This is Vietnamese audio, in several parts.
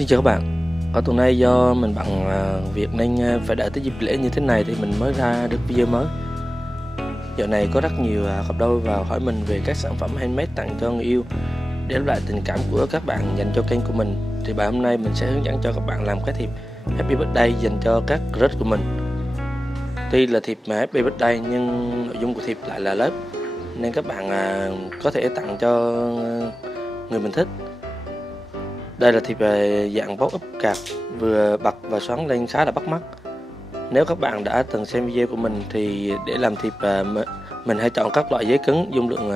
Xin chào các bạn. Ở tuần này do mình bận việc nên phải đợi tới dịp lễ như thế này thì mình mới ra được video mới. Dạo này có rất nhiều cặp đôi vào hỏi mình về các sản phẩm handmade tặng cho người yêu để đáp lại tình cảm của các bạn dành cho kênh của mình. Thì bài hôm nay mình sẽ hướng dẫn cho các bạn làm cái thiệp Happy Birthday dành cho các crush của mình. Tuy là thiệp mà Happy Birthday nhưng nội dung của thiệp lại là lớp, nên các bạn có thể tặng cho người mình thích. Đây là thiệp dạng box úp card, vừa bật và xoắn lên khá là bắt mắt. Nếu các bạn đã từng xem video của mình thì để làm thiệp mình hay chọn các loại giấy cứng dung lượng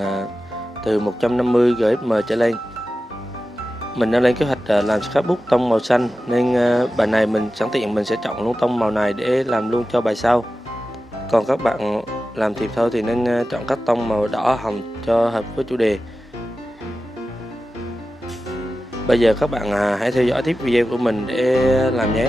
từ 150 gm trở lên. Mình đã lên kế hoạch làm scrapbook tông màu xanh nên bài này mình sẵn tiện mình sẽ chọn luôn tông màu này để làm luôn cho bài sau. Còn các bạn làm thiệp thôi thì nên chọn các tông màu đỏ hồng cho hợp với chủ đề. Bây giờ các bạn hãy theo dõi tiếp video của mình để làm nhé.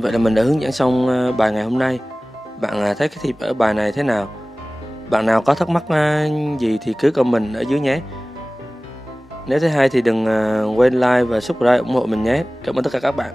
Vậy là mình đã hướng dẫn xong bài ngày hôm nay. Bạn thấy cái thiệp ở bài này thế nào? Bạn nào có thắc mắc gì thì cứ comment ở dưới nhé. Nếu thấy hay thì đừng quên like và subscribe ủng hộ mình nhé. Cảm ơn tất cả các bạn.